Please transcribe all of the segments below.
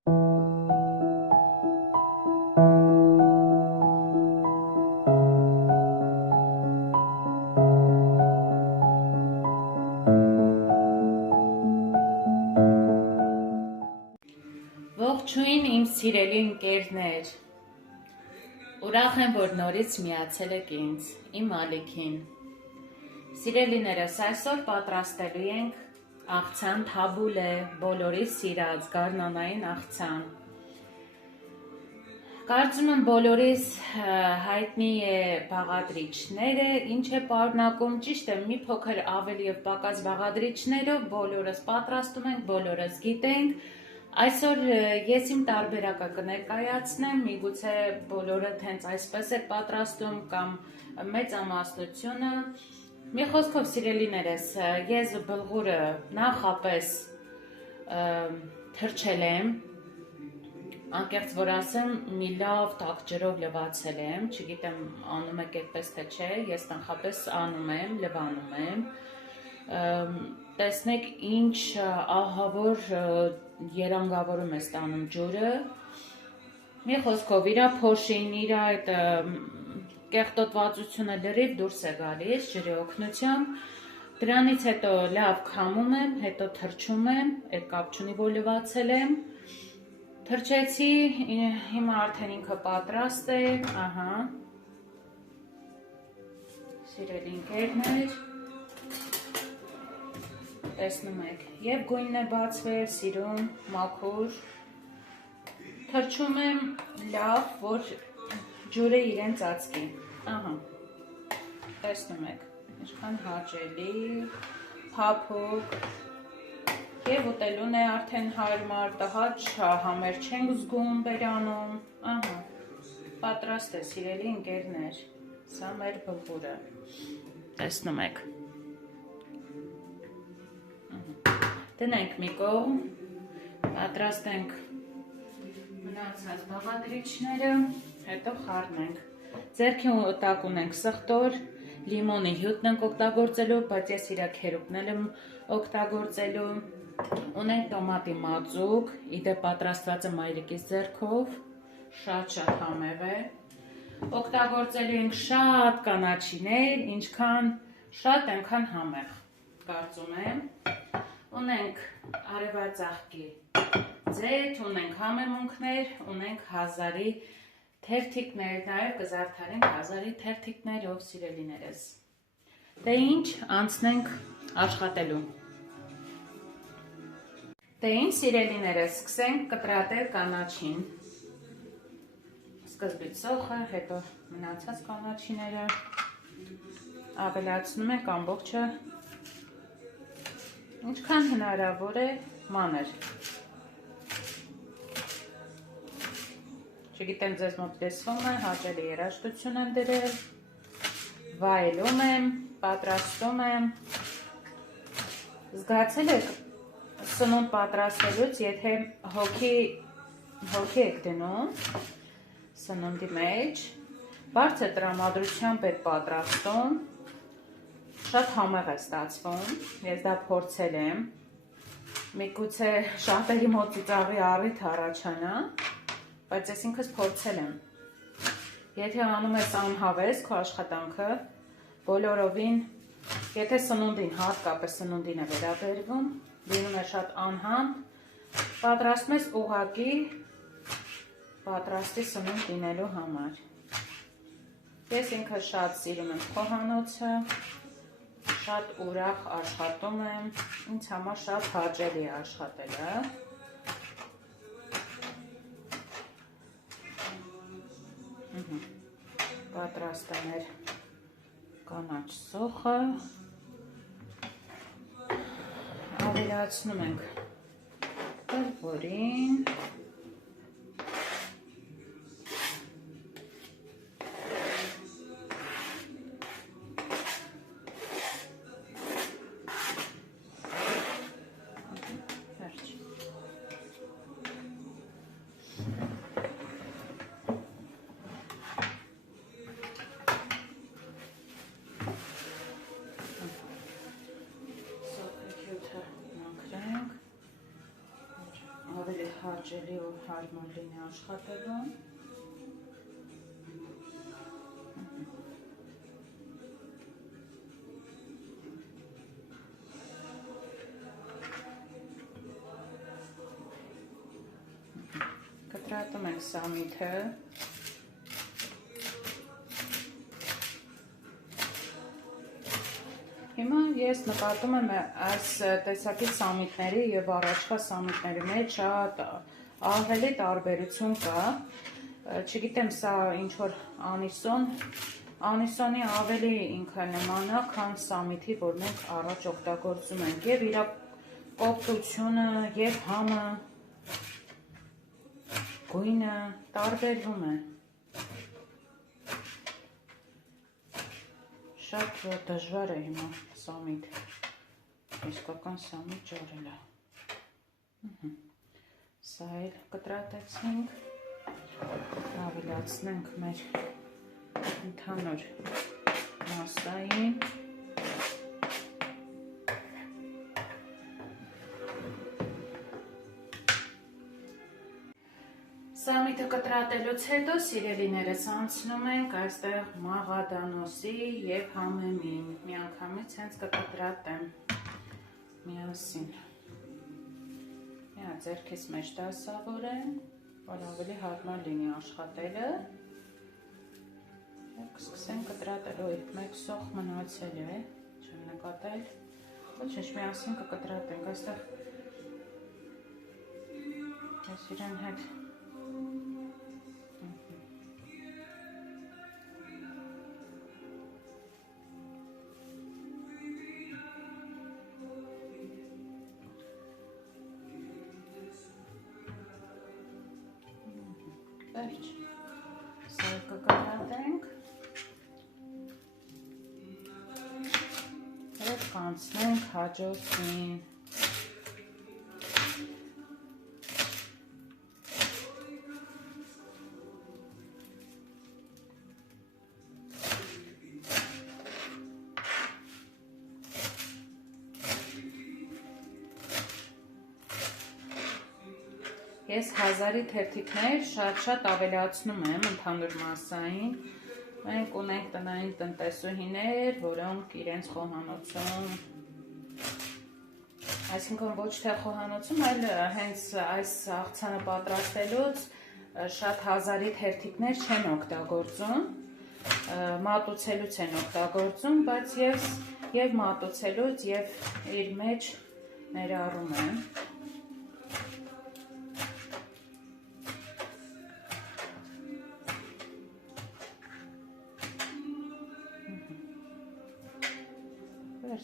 Ողջույն իմ սիրելի ընկերներ, ուրախ եմ, որ նորից միացել եք ինձ, իմ ալիքին։ Սիրելիներս, այսօր պատրաստելու ենք աղցան թաբուլե, բոլորի սիրած գարնանային աղցան։ Կարծում եմ բոլորիս հայտնի է բաղադրիչները, ինչ է պարունակում, ճիշտ է, մի փոքր ավելի և պակաս բաղադրիչներով բոլորս պատրաստում ենք, բոլորս գիտենք։ Այսօր ես իմ տարբերակը կներկայացնեմ, միգուցե բոլորը հենց այսպես է պատրաստում կամ մեծամասնությունը։ Մի խոսքով սիրելիներս, ես բլղուրը նախապես թրջել եմ, անկեղծ որ ասեմ, մի լավ տաք ջրով լվացել եմ, չգիտեմ անում եք այդպես թե չէ, ես նախապես անում եմ, լվանում եմ։ Տեսնեք ինչ ահավոր երանգավորում է ստանում ջուրը, մի խոսքով իրա փոշին, իրա այդ կեղտոտվածությունը լրիվ դուրս է գալիս ջրի օգնությամբ, դրանից հետո լավ քամում եմ, հետո թրջում եմ, այդ կապ չունի որ լվացել եմ, թրջեցի, հիմա արդեն ինքը պատրաստ է, ահա, սիրելի ընկերներ, տեսնում եք, և գույնն է բացվել, սիրուն, մաքուր, թրջում եմ լավ, որ ջուրը իրեն ծածկի, ահա, տեսնում եք, ինչքան հաճելի, փափուկ, և ուտելուն է արդեն հարմար, տհաճ համեր չենք զգում բերանում, ահա, պատրաստ է սիրելի ընկերներ, սա մեր բլղուրը, տեսնում եք, դնենք մի կողմ, պատրաստենք մնացած բաղադրիչները, հետո խառնենք, ձեռքի տակ ունենք սխտոր, լիմոնի հյութն ենք օգտագործելու, բայց ես իրա քերուկն եմ օգտագործելու, ունենք տոմատի մածուկ, իդեպ պատրաստված է մայրիկիս ձեռքով, շատ համեղ է, օգտագործելու ենք շատ կանաչիներ, ինչքան շատ այնքան համեղ, կարծում եմ, ունենք արևածաղկի ձեթ, ունենք համեմունքներ, ունենք հազարի թերթիկներ, նաև կզարդարենք հազարի թերթիկներով սիրելիներս։ Դե ինչ, անցնենք աշխատելու։ Դե ինչ սիրելիներս, սկսենք կտրատել կանաչին։ Սկզբից սոխը, հետո մնացած կանաչիները, ավելացնում ենք ամբողջը, ինչքան հնարավոր է մանր։ Չգիտեմ ձեզ մոտ լսվում է, հաճելի երաժշտություն եմ դրել, վայելում եմ, պատրաստում եմ, զգացել եք սնունդ պատրաստելուց, եթե հոգի եք դնում սնունդի մեջ, բարձր տրամադրությամբ եք պատրաստում, շատ համեղ է ստացվում, ես դա փորձել եմ, միգուցե շատերի մոտ ծիծաղի առիթ առաջանա, բայց ես ինքս փորձել եմ, եթե անում ես անհավես քո աշխատանքը, բոլորովին, եթե սնունդին, հատկապես սնունդին է վերաբերվում, լինում է շատ անհամ, պատրաստում ես ուղղակի պատրաստի սնունդ լինելու համար, ես ինքը շատ սիրում եմ խոհանոցը, շատ ուրախ աշխատում եմ, ինձ համար շատ հաճելի է աշխատելը։ Պատրաստ է մեր կանաչ սոխը, ավելացնում ենք բլղուրին, հաճելի ու հարմար լինի աշխատելու։ Կտրատում ենք սամիթը։ Հիմա ես նկատում եմ այս տեսակի սամիթների եւ առաջվա սամիթների մեջ շատ ահռելի տարբերություն կա։ Չգիտեմ, սա ինչ որ անիսոնի ավելի ինքը նման է, քան սամիթի, որ մենք առաջ օգտագործում ենք, եւ իր կոպտությունը եւ համը, գույնը տարբերվում է։ Շատ դժվար է հիմա սամիթ, իսկական սամիթ ջարելը։ Սա էլ կտրատեցինք, ավելացնենք մեր ընդհանուր մասային։ Սամիթը կտրատելուց հետո, սիրելիներս, անցնում ենք այստեղ մաղադանոսի և համեմին։ Միանգամից հենց կկտրատեմ միասին։ Միա ձեռքիս մեջ դասավորեմ, որ ավելի հարմար լինի աշխատելը։ Եվ կսկսեմ կտրատելու, մեկ սոխ մնացել է, չեմ նկատել։ Ոչինչ, միասին կկտրատենք, այստեղ ես իրեն հետ վերջ, սա կկտրատենք և կանցնենք հաջորդին։ Ես հազարի թերթիկներ շատ ավելացնում եմ ընդհանուր մասային։ Մենք ունենք տնային տնտեսուհիներ, որոնք իրենց խոհանոցում, այսինքն ոչ թե խոհանոցում, այլ հենց այս աղցանը պատրաստելուց շատ հազարի թերթիկներ չեն օգտագործում, մատուցելուց են օգտագործում, բայց և մատուցելուց և իր մեջ ներառում եմ։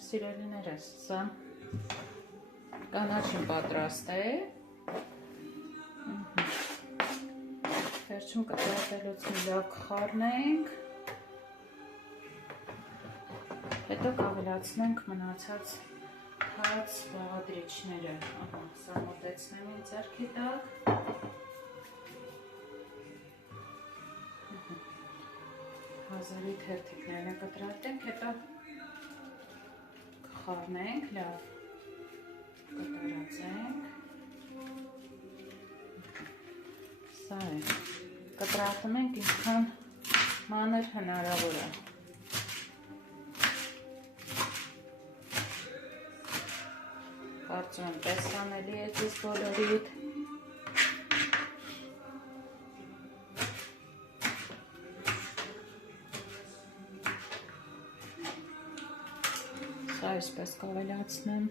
Սիրելիներս, սա կանաչին պատրաստ է։ Վերջում կտրատելուց լավ կխառնենք, հետո կավելացնենք մնացած թաց բաղադրիչները։ Սա մոտեցնեմ իմ ձեռքի տակ։ Հազարի թերթիկներն կտրատենք, հետո խառնենք, լավ կտրածենք, սա է, կտրատում ենք ինչքան մանր հնարավոր է։ Կարծում եմ տեսանելի է ձեզ բոլորիդ։ Այսպես կավելացնեմ։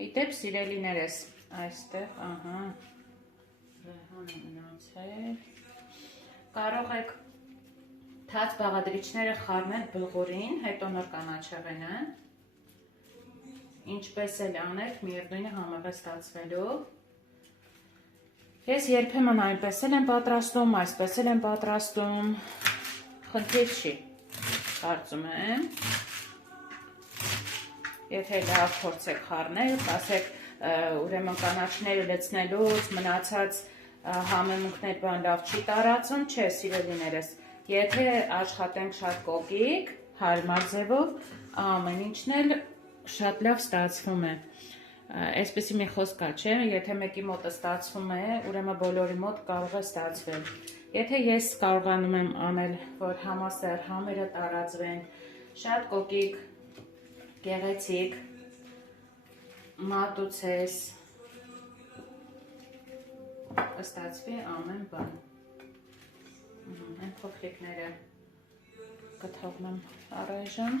Իդեպ սիրելիներս, այստեղ, ահա, Ռեհանը մնացել, կարող եք թաց բաղադրիչները խառնել բլղուրին, հետո նոր կանաչեղենը, ինչպես էլ անեք, միևնույնը համեղ է ստացվելու։ Ես երբեմն այնպես էլ եմ պատրաստում, այսպես էլ եմ պատրաստում, խնդիր չի, կարծում եմ։ Եթե լավ փորձեք խառնել, ասեք ուրեմն կանաչները լցնելուց մնացած համեմունքներ բան լավ չի տարածում, չէ սիրելիներս, եթե աշխատենք շատ կոկիկ, հարմար ձևով, ամեն ինչն էլ շատ լավ ստացվում է։ Այսպեսի մի խոսք կա, չէ, եթե մեկի մոտը ստացվում է, ուրեմն բոլորի մոտ կարող է ստացվել։ Եթե ես կարողանում եմ անել, որ համասեռ համերը տարածվեն, շատ կոկիկ, գեղեցիկ, մատուցես, կստացվի ամեն բան։ Այն փոքրիկները կթողնեմ առայժմ։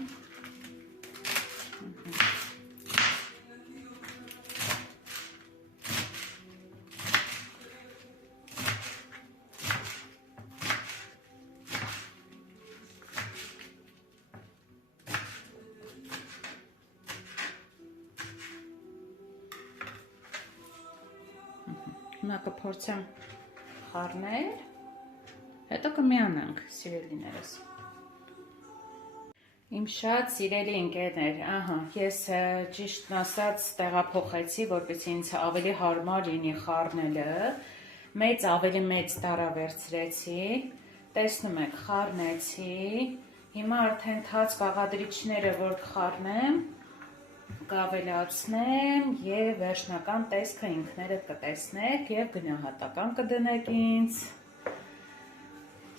Հիմա կփորձեմ խառնել, հետո կմիանանք, սիրելիներս։ Իմ շատ սիրելի ընկերներ, ահա, ես ճիշտն ասած տեղափոխեցի, որպեսզի ինձ ավելի հարմար լինի խառնելը, ավելի մեծ տարավերցրեցի, տեսնում եք, խառնեցի, հիմա արդեն թաց բաղադրիչները, որ կխառնեմ, կավելացնեմ և վերջնական տեսքը ինքներդ կտեսնեք և գնահատական կդնեք ինձ։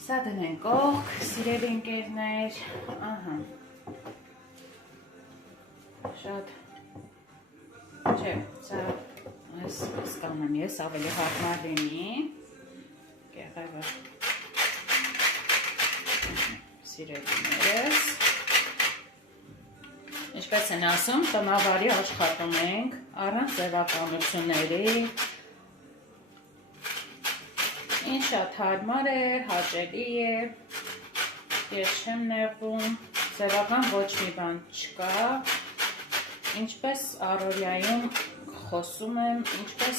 Սա դնենք կողք, սիրելի ընկերներ, ահա, շատ, չէ, սա այսպես կանեմ ես, ավելի հարմար լինի, կեղևը, սիրելիներս, ինչպես են ասում, տնավարի աշխատում ենք, առանց ձևականությունների, ինչ շատ հարմար է, հաճելի է, ես չեմ նեղվում, ձևական ոչ մի բան չկա, ինչպես առօրյայում խոսում եմ, ինչպես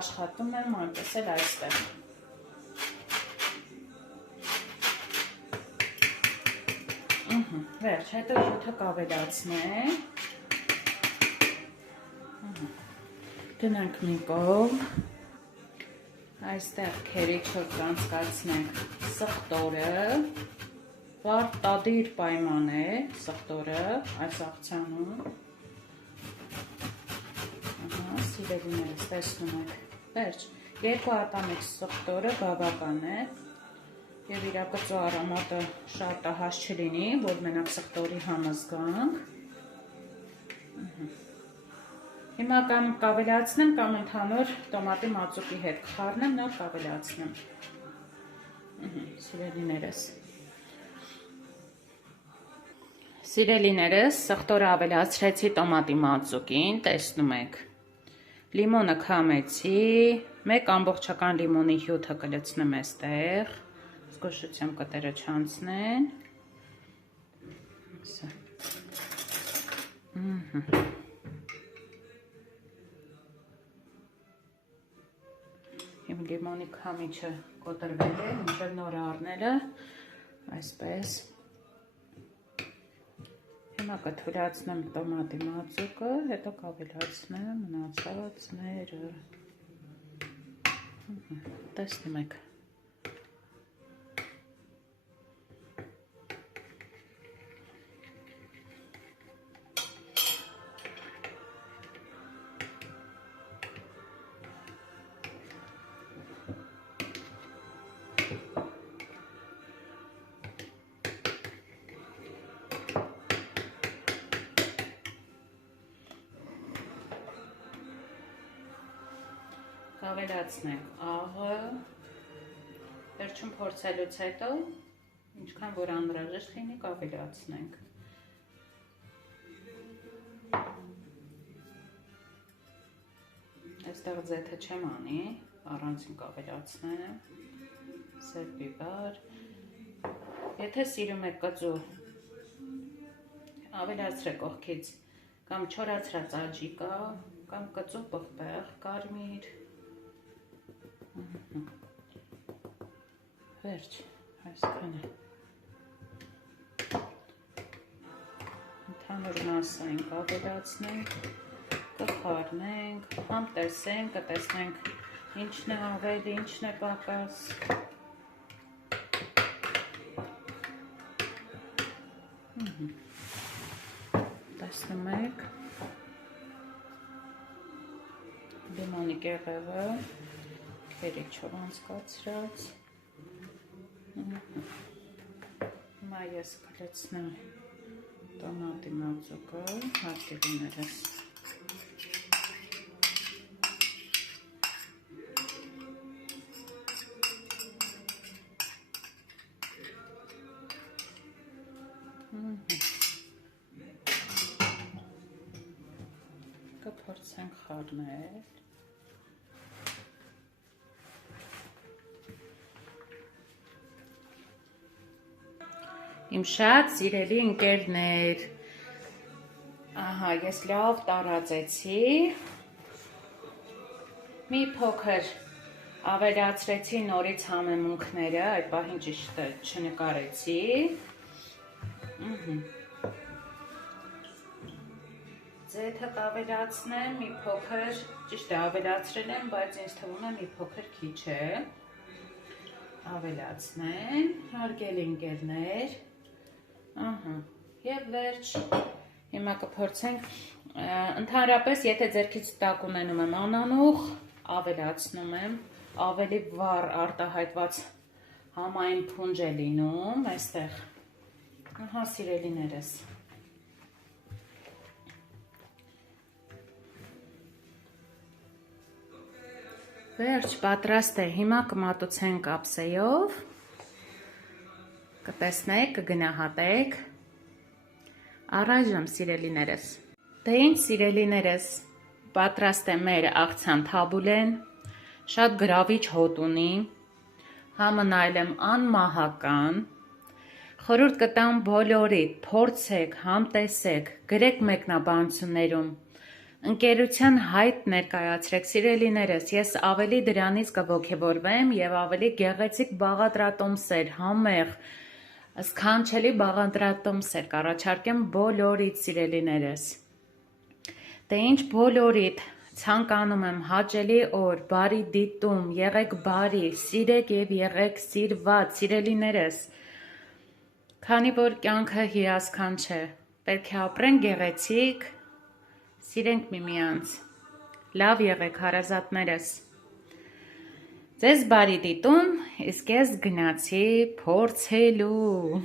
աշխատում եմ, այնպես էլ այստեղ։ Վերջ, հետո յութը կավելացնենք, դնենք մի կողմ, այստեղ քերիչով կանցկացնենք սխտորը, պարտադիր պայման է սխտորը այս աղցանում, սիրելիներս տեսնում եք, վերջ, երկու ատամից սխտորը բավական է, և իրակացու արամատը շատ ահազ չլինի, որ մենակ սխտորի համը զգանք։ Հիմա կամ կավելացնեմ, կամ ընդհանուր տոմատի մածուկի հետ կխառնեմ, նոր կավելացնեմ։ Սիրելիներս։ Սիրելիներս, սխտորը ավելացրեցի տոմատի մածուկին, տեսնում եք։ Լիմոնը քամեցի, մեկ ամբողջական լիմոնի հյութը կլցնեմ այստեղ։ Զգուշությամբ կտերը չանցնեն։ Իմ լիմոնի քամիչը կոտրվել է, մինչև նորը առնելը, այսպես։ Հիմա կթուլացնեմ տոմատի մածուկը, հետո կավելացնեմ մնացածները։ Տեսնում եք։ Կավելացնենք աղը, վերջում փորձելուց հետո, ինչքան որ անհրաժեշտ լինի, կավելացնենք։ այստեղ ձեթը չեմ անի, առանցին կավելացնեմ, սև բիբար, եթե սիրում եք կծու, ավելացրեք կողքից, կամ չորացրած աջիկա, կամ կծու պղպեղ, կարմիր, վերջ, այսքան է, ընդհանուր մասային կավելացնենք, կխառնենք, համ տեսենք, կտեսնենք ինչն է ավել, ինչն է պակաս, 11 լիմոնի կեղևը, քերի չորանցկացրած, հիմա ես կլցնեմ տոմատի մածուկը, հատկելիներս, կփորձենք խառնել, իմ շատ սիրելի ընկերներ, ահա ես լավ տարածեցի, մի փոքր ավելացրեցի նորից համեմունքները, այդ պահին ճիշտ չնկարեցի, ձեթը կավելացնեմ, մի փոքր, ճիշտ է ավելացրել եմ, բայց ինձ թվում է մի փոքր քիչ է, ավելացնեմ, հարգելի ընկերներ, և վերջ, հիմա կփորձենք, ընդհանրապես եթե ձեռքից տաք ունենում եմ անանուխ, ավելացնում եմ, ավելի վառ արտահայտված համային փունջ է լինում, այստեղ, ահա սիրելիներս, վերջ պատրաստ է, հիմա կմատուցենք կապսեյով, կտեսնեք, կգնահատեք, առայժմ սիրելիներս, դե ինչ սիրելիներս, պատրաստ է մեր աղցան թաբուլեն, շատ գրավիչ հոտ ունի, համը նայել եմ անմահական, խորհուրդ կտամ բոլորիդ, փորձեք, համտեսեք, գրեք մեկնաբանություններում, ընկերության հայտ ներկայացրեք, սիրելիներս, ես ավելի դրանից կոգևորվեմ և ավելի գեղեցիկ բաղադրատոմսեր, համեղ, սքանչելի բաղադրատոմսեր կառաջարկեմ բոլորիդ սիրելիներս, դե ինչ բոլորիդ, ցանկանում եմ հաճելի օր, բարի դիտում, եղեք բարի, սիրեք և եղեք սիրված, սիրելիներս, քանի որ կյանքը հիասքանչ է, պետք է ապրենք գեղեցիկ, սիրենք միմյանց, լավ եղեք հարազատներս, ձեզ բարի դիտում, իսկ ես գնացի փորձելու